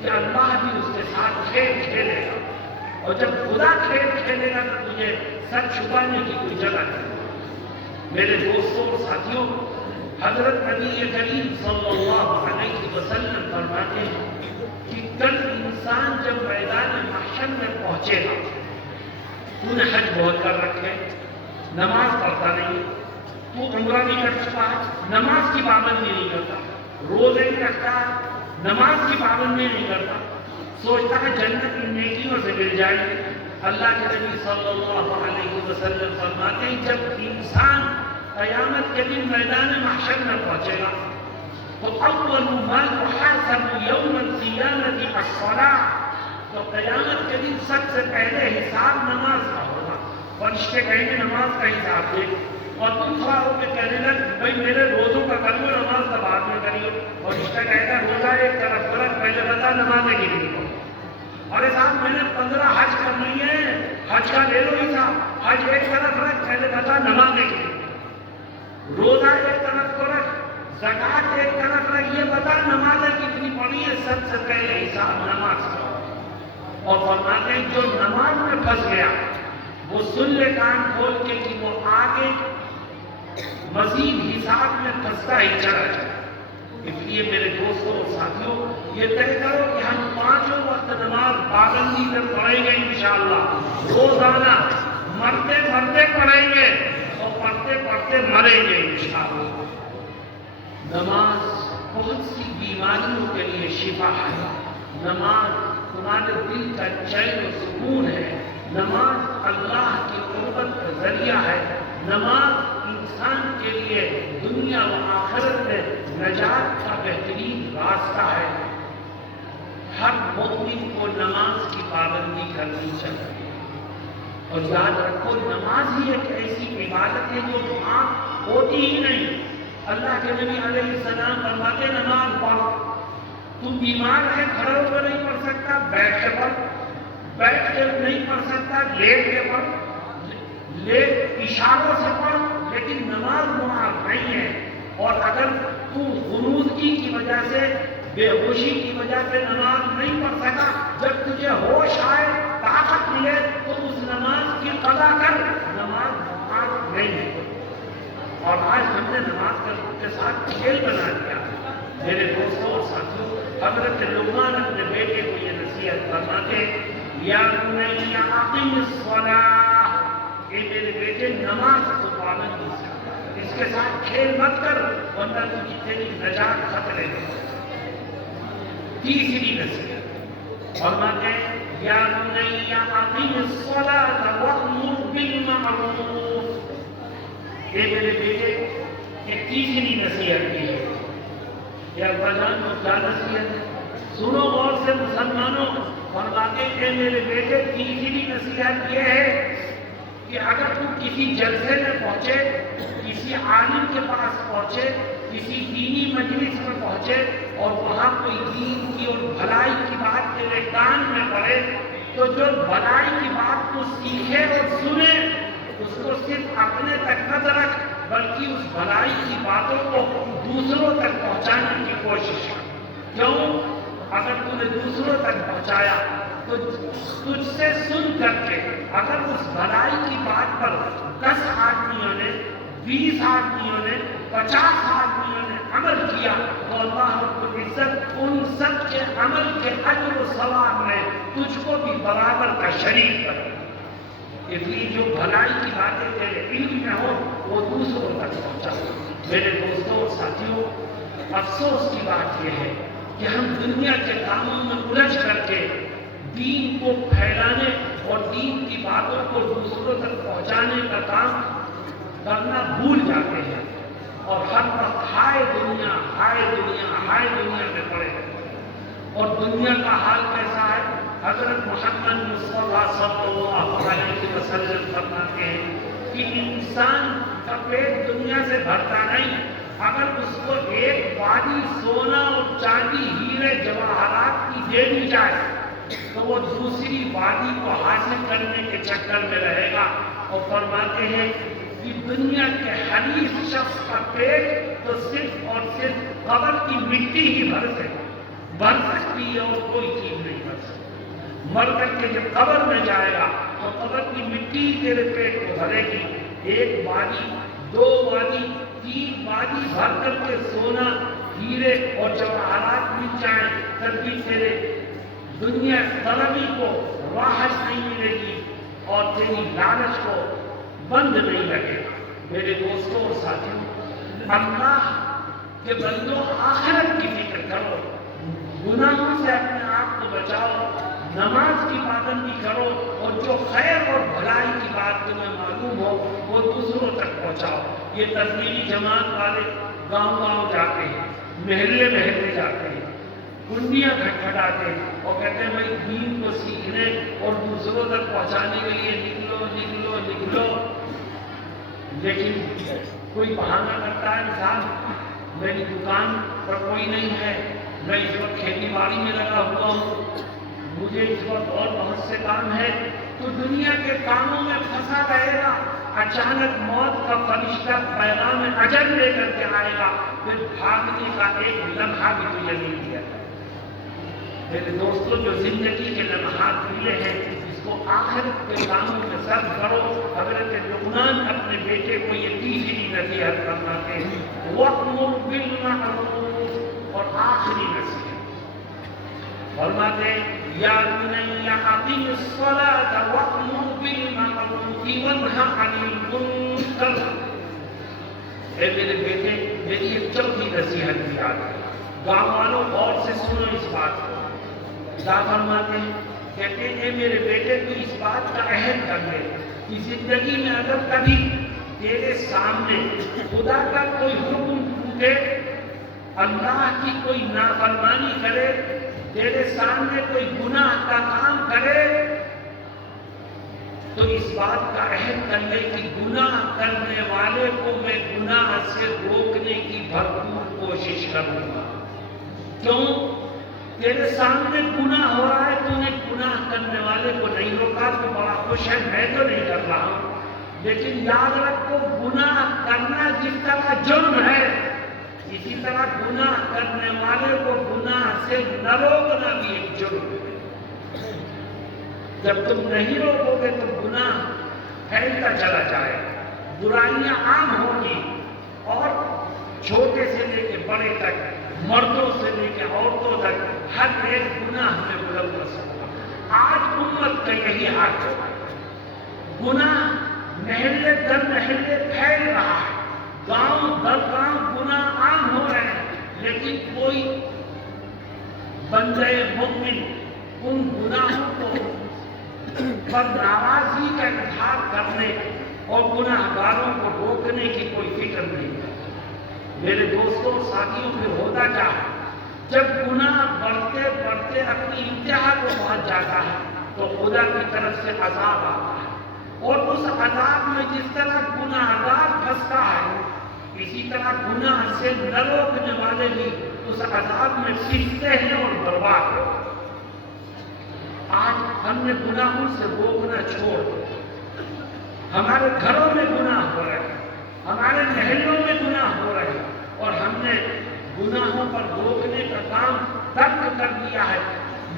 کہ اللہ بھی اس کے ساتھ کھیل کھیلے گا، اور جب خدا کھیل کھیلے گا تو تجھے سر چھپانے کی کوئی جگہ نہیں۔ میرے دوستوں اور ساتھیوں، حضرت نبی کریم صلی اللہ علیہ وسلم فرماتے ہیں کہ کل انسان جب میدان محشر میں پہنچے گا، تو نے حج بہت کر رکھے، نماز پڑھتا نہیں، تو عمرہ نہیں کر چکا ہے، نماز کی پابندی نہیں کرتا، روزے نہیں رکھتا، نماز کی پابندی نہیں کرتا، سوچتا ہے جنت کی نیکیوں سے مل جائے گی۔ اللہ کے نبی صلی اللہ علیہ وسلم فرماتے ہیں جب انسان قیامت کے دن میدان محشر میں پہنچے گا تو اول ما يحاسب یوم القیامة الصلاۃ، تو قیامت کے دن سب سے پہلے حساب نماز کا ہوگا۔ فرشتے کہیں گے نماز کا حساب دے، اور تم کھڑا ہو کے کہنے لگ بھائی میرے روزوں کا کر لو، نماز کا بعد میں کریو۔ فرشتہ کہتا ہے روزہ ایک طرف رکھ، پہلے بتا نمازیں کتنی پڑھو۔ ارے صاحب میں نے 15 حج کرنی ہے، حج کا لے لو حساب، حج ایک طرف رکھ، پہلے بتا نمازیں کتنی، روزہ ایک طرف کو رکھ، زکوٰۃ ایک طرف رکھ، یہ بتا نمازیں کتنی پڑھی ہے۔ سب سے پہلے حساب نماز کا۔ اور فرماتے ہیں جو نماز میں پھنس گیا وہ سن لے کان کھول کے کہ وہ آگے مزید حساب میں پھنستا ہی چلا جائے۔ اس لیے میرے دوستوں اور ساتھیوں، یہ طے کرو کہ ہم 5 وقت نماز پابندی سے پڑھیں گے انشاءاللہ، روزانہ مرتے مرتے پڑھیں گے اور پڑھتے پڑھتے مریں گے انشاءاللہ۔ نماز بہت سی بیماریوں کے لیے شفا ہے، نماز تمہارے دل کا چین و سکون ہے، نماز اللہ کی قربت کا ذریعہ ہے، نماز انسان کے لیے دنیا و آخرت میں نجات کا بہترین راستہ ہے۔ ہر مومن کو نماز کی پابندی کرنی چاہیے، اور یاد رکھو نماز ہی ایک ایسی عبادت ہے جو آپ ہوتی ہی نہیں۔ اللہ کے نبی علیہ السلام فرماتے نماز پڑھو، تم بیمار ہے کھڑے ہو کر نہیں پڑھ سکتا بیٹھ کے پڑھ، بیٹھ کے نہیں پڑھ سکتا لیٹ کے پڑھ، لیٹ اشاروں سے پڑھ، لیکن نماز معاف نہیں ہے۔ اور اگر تو غنودگی کی وجہ سے، بے ہوشی کی وجہ سے نماز نہیں پڑھ سکا، جب تجھے ہوش آئے طاقت ملے تو اس نماز کی قضا کر، نماز معاف نہیں ہے۔ اور آج ہم نے نماز کے ساتھ کھیل بنا دیا۔ میرے دوستوں اور ساتھیوں، حضرت لقمان اپنے بیٹے کو یہ نصیحت فرماتے یا بنی اقم الصلاۃ، اے میرے بیٹے نماز کو پابندی سے، اس کے ساتھ کھیل مت کر ورنہ تجھے تیری نجات خطرے میں۔ تیسری نصیحت فرماتے یا بنی اقم الصلاۃ وامر بالمعروف، اے میرے بیٹے ایک تیسری نصیحت کی ہے۔ یہ ابا جان کو کیا نصیحت ہے؟ سنو غور سے مسلمانوں، فرماتے ہیں میرے بیٹے تیسری نصیحت یہ ہے کہ اگر تم کسی جلسے میں پہنچے، کسی عالم کے پاس پہنچے، کسی دینی مجلس میں پہنچے اور وہاں کوئی دین کی اور بھلائی کی بات تیرے کان میں پڑے، تو جو بھلائی کی بات تو سیکھے اور سنے اس کو صرف اپنے تک نہ رکھ، بلکہ اس بھلائی کی باتوں کو دوسروں تک پہنچانے کی کوشش کر۔ کیوں؟ اگر تم نے دوسروں تک پہنچایا تو تجھ سے سن کر کے اگر اس بھلائی کی بات پر 10 آدمیوں نے، 20 آدمیوں نے، 50 آدمیوں نے عمل کیا تو اللہ رب العزت ان سب کے عمل کے اجر و ثواب میں تجھ کو بھی برابر کا شریک کرے۔ اس لیے جو بھلائی کی باتیں تیرے علم میں ہو وہ دوسروں تک پہنچا۔ میرے دوستوں اور ساتھیوں، افسوس کی بات یہ ہے کہ ہم دنیا کے کاموں میں الجھ کر کے دین کو پھیلانے اور دین کی باتوں کو دوسروں تک پہنچانے کا کام کرنا بھول جاتے ہیں اور ہر وقت ہائے دنیا ہائے دنیا ہائے دنیا میں پڑے ہیں۔ اور دنیا کا حال کیسا ہے؟ حضرت محمد مصطفیٰ صلی اللہ علیہ وسلم فرماتے ہیں کہ انسان کا پیٹ دنیا سے بھرتا نہیں، اگر اس کو ایک وادی سونا اور چاندی ہیرے جواہرات کی دے دی جائے تو وہ دوسری وادی کو حاصل کرنے کے چکر میں رہے گا۔ اور فرماتے ہیں کہ دنیا کے حریص شخص کا پیٹ تو صرف اور صرف قبر کی مٹی ہی بھر سکتی ہے اور کوئی چیز نہیں بھر سکتی۔ مر کر کے جب قبر میں جائے گا تو قبر کی مٹی تیرے پیٹ کو بھرے گی۔ ایک وادی، 2 وادی، 3 وادی بھر کر کے سونا، ہیرے اور جواہرات مل جائیں تب بھی تیرے دنیا طلبی کو راحت نہیں ملے گی اور تیری لالچ کو بند نہیں لگے گا۔ میرے دوستوں اور ساتھیوں، اللہ کے بندوں، آخرت کی فکر کرو، گناہوں سے اپنے آپ کو بچاؤ، نماز کی پابندی کرو اور جو خیر اور بھلائی کی بات تمہیں معلوم ہو وہ دوسروں تک پہنچاؤ۔ یہ تبلیغی جماعت والے گاؤں گاؤں جاتے ہیں، محلے محلے جاتے ہیں، کنڈیاں کھٹکھٹاتے ہیں اور کہتے ہیں بھائی دین کو سیکھنے اور دوسروں تک پہنچانے کے لیے نکلو نکلو نکلو۔ لیکن کوئی بہانہ کرتا ہے، مثال میری دکان پر کوئی نہیں ہے، میں اس وقت کھیتی باڑی میں لگا ہوا ہوں، مجھے اس وقت اور بہت سے کام ہے، تو دنیا کے کاموں میں پھنسا رہے گا۔ اچانک موت کا فرشتہ پیغام اجل لے کر کے آئے گا، پھر بھاگنے کا ایک لمحہ بھی تجھے نہیں دیا۔ میرے دوستوں، جو زندگی کے لمحات ملے ہیں اس کو آخرت کے کاموں میں صرف کرو۔ حضرت لقمان اپنے بیٹے کو یہ تیسری نصیحت فرماتے ہیں، وَأْمُرْ بِالْمَعْرُوفِ، اور آخری نصیحت فرماتے ہیں، یا بنی اقم الصلاۃ وأمر بالمعروف وانہ عن المنکر۔ اے میرے بیٹے، میری ایک چوتھی نصیحت بھی یاد ہے، گاؤں والوں غور سے سنو اس بات کو۔ کیا فرماتے ہیں؟ کہتے ہیں اے میرے بیٹے، تو اس بات کا عہد کر لے کہ زندگی میں اگر کبھی تیرے سامنے خدا کا کوئی حکم ٹوٹے، اللہ کی کوئی نافرمانی کرے، تیرے سامنے کوئی گناہ کا کام کرے، تو اس بات کا عہد کر لے کہ گناہ کرنے والے کو میں گناہ سے روکنے کی بھرپور کوشش کروں گا۔ کیوں؟ تیرے سامنے گناہ ہو رہا ہے، تو نے گناہ کرنے والے کو نہیں روکا تو بڑا خوش ہے، میں تو نہیں کر رہا ہوں، لیکن یاد رکھو گناہ کرنا جس طرح جرم ہے، اسی طرح گناہ کرنے والے کو گناہ سے نہ روکنا بھی ایک جرم ہے۔ جب تم نہیں روکو گے تو گناہ پھیلتا چلا جائے، برائیاں عام ہوگی اور چھوٹے سے لے کے بڑے تک، مردوں سے لے کے عورتوں تک ہر ایک گناہ میں ملوث ہوگا۔ آج امت کا یہی حال ہے، گناہ محلے در محلے پھیل رہا ہے، گاؤں در گاؤں گناہ عام ہو رہے ہیں، لیکن کوئی بندے مومن ان گناہوں کو پر ناراضی کا اظہار کرنے اور گناہ گاروں کو روکنے کی کوئی فکر نہیں ہے۔ میرے دوستوں ساتھیوں، پھر ہوتا کیا ہے؟ جب گناہ بڑھتے بڑھتے اپنی انتہا کو پہنچ جاتا ہے تو خدا کی طرف سے عذاب آتا ہے، اور اس عذاب میں جس طرح گناہ گار پھنستا ہے، اسی طرح گناہ سے نہ روکنے والے بھی اس عذاب میں پھنستے ہیں اور برباد ہوتے ہیں۔ آج ہم نے گناہوں سے روکنا چھوڑ دیا۔ ہمارے گھروں میں گناہ ہو رہے ہیں، ہمارے محلوں میں گناہ ہو رہے ہیں، اور ہم نے گناہوں پر روکنے کا کام ترک کر دیا ہے۔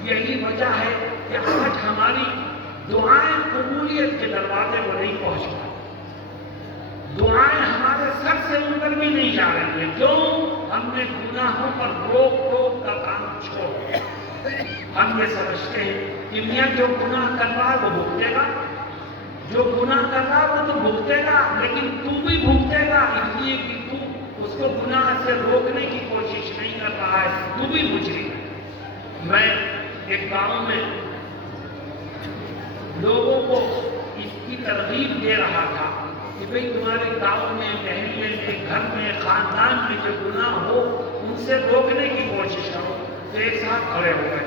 یہی وجہ ہے کہ آج ہماری دعائیں قبولیت کے دروازے پر نہیں پہنچ پائی، دعائیں ہمارے سر سے اوپر بھی نہیں جا رہی ہیں، کیوں؟ ہم نے گناہوں پر روک ٹوک کا کام چھوڑ دیا۔ ہم یہ سمجھتے ہیں کہ میاں جو گناہ کر رہا ہے وہ بھگتے گا، جو گناہ کر رہا ہے وہ تو بھگتے گا، لیکن تو بھی بھگتے گا، اس لیے کہ تو اس کو گناہ سے روکنے کی کوشش نہیں کر رہا ہے، تو بھی مجرم ہے۔ میں ایک گاؤں میں لوگوں کو اس کی ترغیب دے رہا تھا کہ بھئی تمہارے گاؤں میں، محلے میں، گھر میں، خاندان میں جو گناہ ہو ان سے روکنے کی کوشش کرو۔ تو ایک ساتھ کھڑے ہو گئے،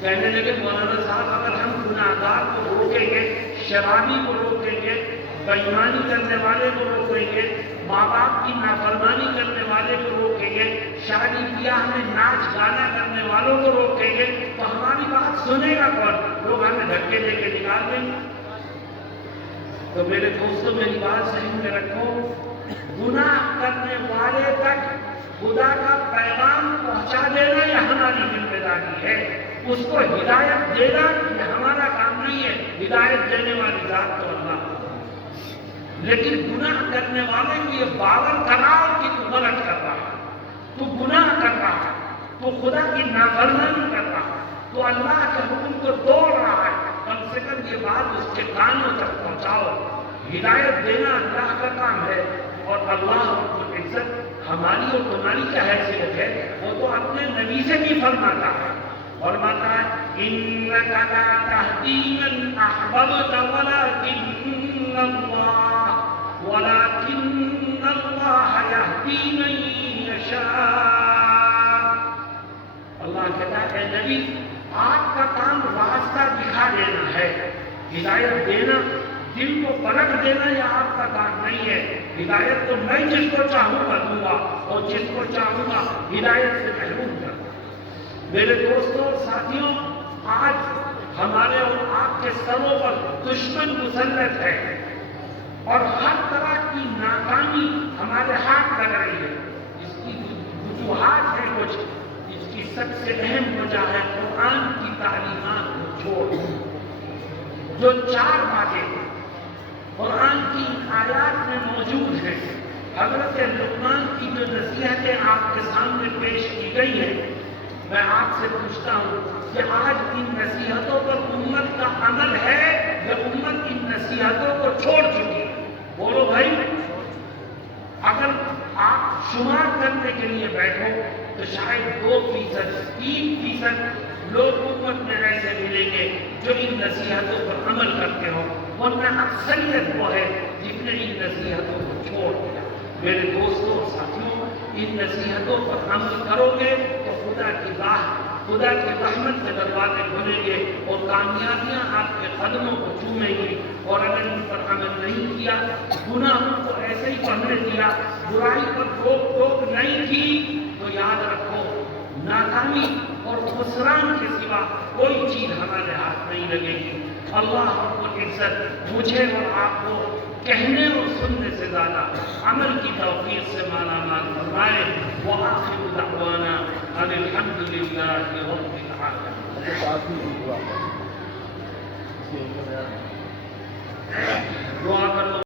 کہنے لگے مولانا صاحب اگر ہم گناہ گار کو روکیں گے، شرابی کو روکیں گے، بےایمانی کرنے والے کو روکیں گے، ماں باپ کی نافرمانی کرنے والے کو روکیں گے، شادی بیاہ میں ناچ گانا کرنے والوں کو روکیں گے، تو ہماری بات سنے گا کون؟ لوگ ہمیں دھکے دے کے نکال دیں گے۔ تو میرے دوستوں میری بات ذہن میں رکھو، گناہ کرنے والے تک خدا کا پیغام پہنچا دینا یہ ہماری ذمہ داری ہے، اس کو ہدایت دینا یہ ہمارا کام نہیں ہے، ہدایت دینے والی ذات تو اللہ ہے۔ لیکن گناہ کرنے والے کو یہ باور کراؤ کہ تو غلط کر رہا ہے، تو گناہ کر رہا ہے، تو خدا کی نافرمانی کر رہا ہے، تو اللہ کے حکم کو توڑ رہا ہے، کم سے کم یہ بات اس کے کانوں تک پہنچاؤ۔ ہدایت دینا اللہ کا کام ہے، اور اللہ رب العزت ہماری اور تمہاری کیا حیثیت ہے؟ وہ تو اپنے نبی سے بھی فرماتا ہے، فرماتا ہے إِنَّكَ لَا تَهْدِي مَنْ أَحْبَبْتَ وَلَكِنَّ اللَّهَ يَهْدِي مَن يَشَاءُ۔ اللہ کہتا ہے اے نبی آپ کا کام راستہ دکھا دینا ہے، ہدایت دینا، دل کو پلٹ دینا یہ آپ کا کام نہیں ہے۔ ہدایت تو میں جس کو چاہوں گا دوں گا، اور جس کو چاہوں گا ہدایت سے محروم کر دوں گا۔ میرے دوستوں اور ساتھیوں، آج ہمارے اور آپ کے سروں پر دشمن مسلط ہے، اور ہر طرح کی ناکامی ہمارے ہاتھ لگ رہی ہے۔ اس کی وجوہات ہیں کچھ، اس کی سب سے اہم وجہ ہے قرآن کی تعلیمات کو چھوڑ۔ جو 4 باتیں قرآن کی آیات میں موجود ہیں، حضرت لقمان کی جو نصیحتیں آپ کے سامنے پیش کی گئی ہیں، میں آپ سے پوچھتا ہوں کہ آج ان نصیحتوں پر امت کا عمل ہے یا امت ان نصیحتوں کو چھوڑ چکی ہے؟ بولو بھائی۔ اگر آپ شمار کرنے کے لیے بیٹھو تو شاید 2%، 3% لوگ امت میں ایسے ملیں گے جو ان نصیحتوں پر عمل کرتے ہوں، ورنہ اکثریت وہ ہے جس نے ان نصیحتوں کو چھوڑ دیا۔ میرے دوستوں اور ساتھیوں، ان نصیحتوں پر عمل کرو گے تو خدا کی راہ، خدا کی رحمت کے دروازے کھلیں گے، اور کامیابیاں آپ کے قدموں کو چومیں گی۔ اور اگر ان پر عمل نہیں کیا، گناہوں کو ایسے ہی پڑھنے دیا، برائی پر روک ٹوک نہیں کی، تو یاد رکھو ناکامی اور خسران کے سوا کوئی چیز ہمارے ہاتھ نہیں لگے گی۔ اللہ رب العزت مجھے اور آپ کو کہنے اور سننے سے زیادہ عمل کی توفیق سے مالا مال فرمائے۔ وآخر دعوانا ان الحمد للہ رب العالمین۔ دعا